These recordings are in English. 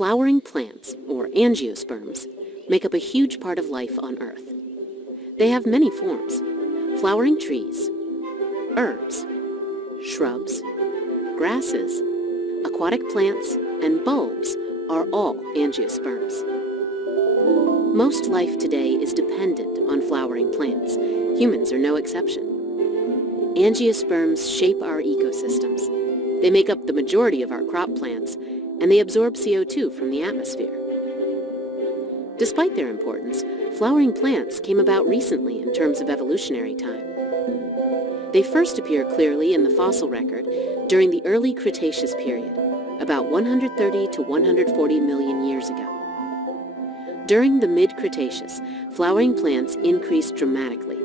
Flowering plants, or angiosperms, make up a huge part of life on Earth. They have many forms: flowering trees, herbs, shrubs, grasses, aquatic plants, and bulbs are all angiosperms. Most life today is dependent on flowering plants. Humans are no exception. Angiosperms shape our ecosystems. They make up the majority of our crop plants, and they absorb CO2 from the atmosphere. Despite their importance, flowering plants came about recently in terms of evolutionary time. They first appear clearly in the fossil record during the early Cretaceous period, about 130 to 140 million years ago. During the mid-Cretaceous, flowering plants increased dramatically.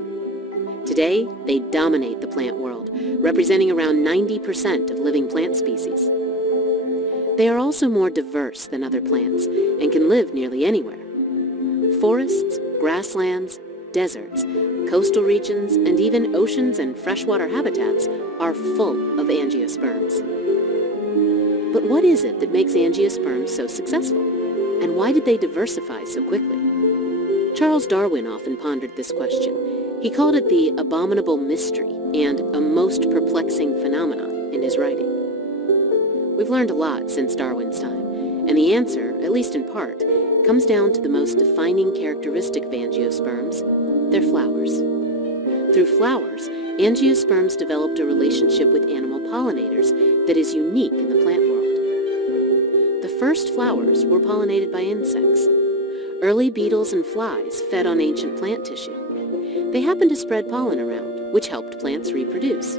Today, they dominate the plant world, representing around 90% of living plant species. They are also more diverse than other plants and can live nearly anywhere. Forests, grasslands, deserts, coastal regions, and even oceans and freshwater habitats are full of angiosperms. But what is it that makes angiosperms so successful? And why did they diversify so quickly? Charles Darwin often pondered this question. He called it the abominable mystery and a most perplexing phenomenon in his writing. We've learned a lot since Darwin's time, and the answer, at least in part, comes down to the most defining characteristic of angiosperms: their flowers. Through flowers, angiosperms developed a relationship with animal pollinators that is unique in the plant world. The first flowers were pollinated by insects. Early beetles and flies fed on ancient plant tissue. They happened to spread pollen around, which helped plants reproduce.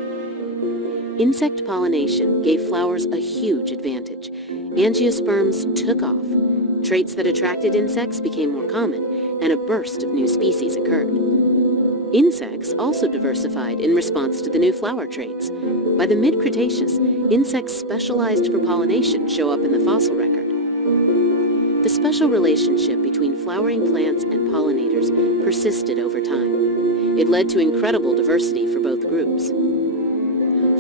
Insect pollination gave flowers a huge advantage. Angiosperms took off. Traits that attracted insects became more common, and a burst of new species occurred. Insects also diversified in response to the new flower traits. By the mid-Cretaceous, insects specialized for pollination show up in the fossil record. The special relationship between flowering plants and pollinators persisted over time. It led to incredible diversity for both groups.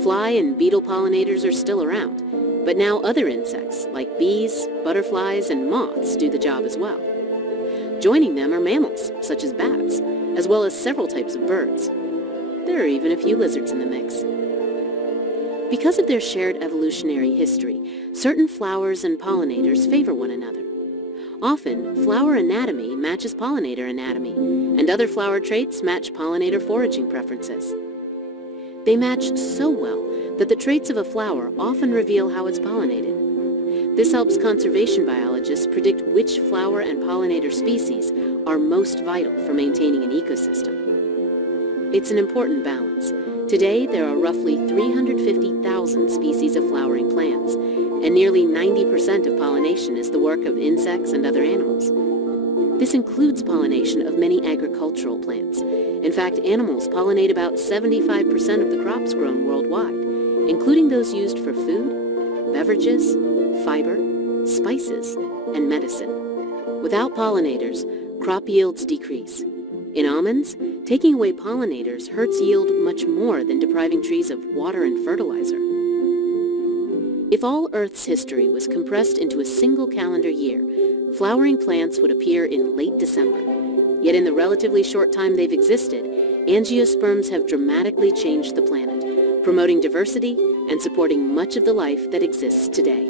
Fly and beetle pollinators are still around, but now other insects like bees, butterflies, and moths do the job as well. Joining them are mammals, such as bats, as well as several types of birds. There are even a few lizards in the mix. Because of their shared evolutionary history, certain flowers and pollinators favor one another. Often, flower anatomy matches pollinator anatomy, and other flower traits match pollinator foraging preferences. They match so well that the traits of a flower often reveal how it's pollinated. This helps conservation biologists predict which flower and pollinator species are most vital for maintaining an ecosystem. It's an important balance. Today, there are roughly 350,000 species of flowering plants, and nearly 90% of pollination is the work of insects and other animals. This includes pollination of many agricultural plants. In fact, animals pollinate about 75% of the crops grown worldwide, including those used for food, beverages, fiber, spices, and medicine. Without pollinators, crop yields decrease. In almonds, taking away pollinators hurts yield much more than depriving trees of water and fertilizer. If all Earth's history was compressed into a single calendar year, flowering plants would appear in late December. Yet in the relatively short time they've existed, angiosperms have dramatically changed the planet, promoting diversity and supporting much of the life that exists today.